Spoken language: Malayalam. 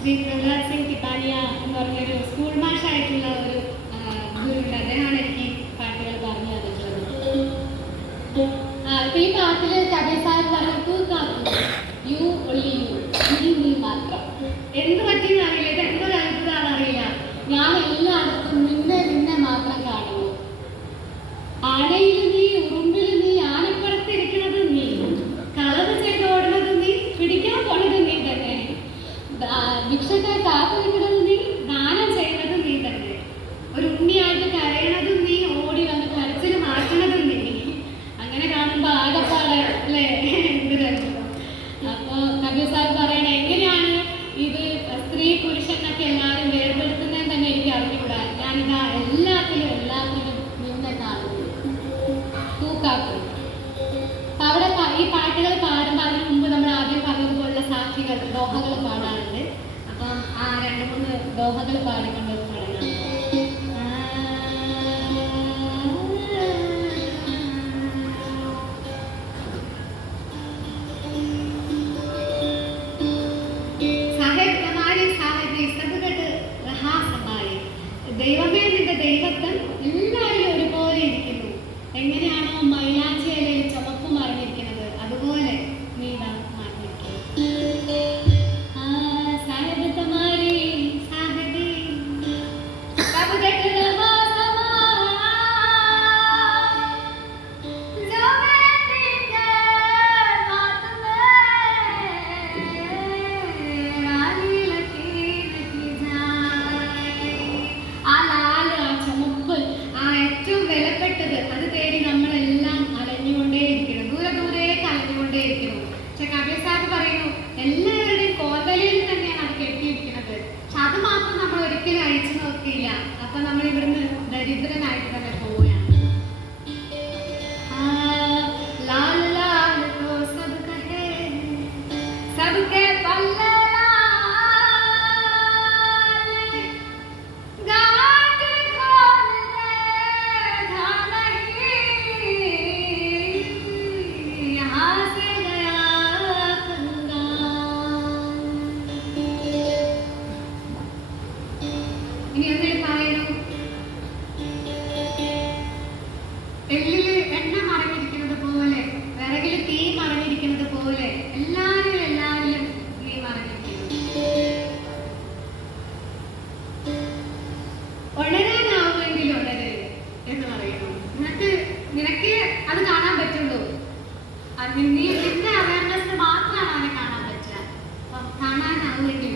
ശ്രീ പ്രഹ്ലാദ് സിംഗ് തിപ്പാനിയ എന്ന് പറഞ്ഞൊരു സ്കൂൾ മാഷായിട്ടുള്ള ഒരു ഗുരുണ്ട്. അദ്ദേഹമാണ് എനിക്ക് പാട്ടുകൾ പറഞ്ഞു തന്നിട്ടുള്ളത്. ഇപ്പൊ ഈ പാട്ടില് കബീർ സാഹിബ് പറഞ്ഞു യു ഒള്ളി യു നീ മാത്രം. എന്ത് പറ്റിയെന്ന് അറിയില്ല, ഇത് എന്തൊരു അത്ഭുതമാണെന്ന് അറിയില്ല. ഞാൻ എല്ലായിടത്തും നിന്നെ നിന്നെ മാത്രം കാണുന്നു. ആനയിൽ നീ, ഉറുമ്പിൽ നീ, ആനപ്പുറത്തിരിക്കുന്നത് നീ, കളവ് ചെയ്തോടുന്നത് നീ, പിടിക്കാൻ പോണത് നീ തന്നെ, ഭിക്ഷത്തെ കാത്തു നിൽക്കുന്നത് നീ, ദാനം ചെയ്യുന്നത് നീ തന്നെ, ഒരു ഉണ്ണിയായിട്ട് കരയണതും നീ, ഓടി വന്ന് കരച്ചിൽ മാറ്റണതും നീ. അങ്ങനെ കാണുമ്പോ ആകപ്പാടെ അല്ലേ എന്തൊരു അത്ഭുതം. അപ്പൊ കബീർ സാഹിബ് പറയണേ എങ്ങനെയാണ് ഇത് സ്ത്രീ പുരുഷനൊക്കെ എല്ലാവരും വേർപെടുത്തുന്നതെന്ന് തന്നെ എനിക്ക് അറിഞ്ഞുകൂടാ. ഞാനിതാ എല്ലാത്തിലും നിന്നെ കാണുന്നു, തൂക്കാക്കും. അവിടെ ഈ പാട്ടുകൾ പാടുമ്പോൾ അതിന് മുമ്പ് നമ്മൾ ആദ്യം പറഞ്ഞതുപോലുള്ള സാക്ഷികൾ ദോഹകൾ പാടാറുണ്ട്. അപ്പം ആ 2-3 ദോഹകൾ പാടിക്കൊണ്ട് തുടങ്ങാം. ദൈവമേ, നിന്റെ ദൈവത്വം എല്ലാവരിലും ഒരുപോലെ ഇരിക്കുന്നു. എങ്ങനെയാണോ മൈലാഞ്ചി ഇലയിൽ ചുമപ്പ് മറിഞ്ഞിരിക്കുന്നത് അതുപോലെ നീ അത് തേടി നമ്മളെല്ലാം അലഞ്ഞുകൊണ്ടേയിരിക്കണം, ദൂരേക്ക് അലഞ്ഞുകൊണ്ടേയിരിക്കണം. പക്ഷെ കബീർ സാഹിബ് പറയുന്നു എല്ലാവരുടെയും കോതലയിൽ തന്നെയാണ് അത് കെട്ടിയിരിക്കുന്നത്. പക്ഷെ അത് മാത്രം നമ്മൾ ഒരിക്കലും അഴിച്ചു നോക്കിയില്ല. അപ്പൊ നമ്മൾ ഇവിടുന്ന് ദരിദ്രനായിട്ട് തന്നെ പോവുകയാണ്. ഇനി എന്തെങ്കിലും പറയണു? എള്ളില് എണ്ണ മറഞ്ഞിരിക്കുന്നത് പോലെ, വിറകില് തീ മറഞ്ഞിരിക്കുന്നത് പോലെ എല്ലാവരിലും നീ മറഞ്ഞിരിക്കുന്നു. ഉണരാനാവുമെങ്കിൽ ഉണരരുത് എന്ന് പറയുന്നു. നിനക്ക് അത് കാണാൻ പറ്റുള്ളൂ. നിന്റെ അവയർനെസ് മാത്രമാണ് അവനെ കാണാൻ പറ്റുക. കാണാനാവുമെങ്കിൽ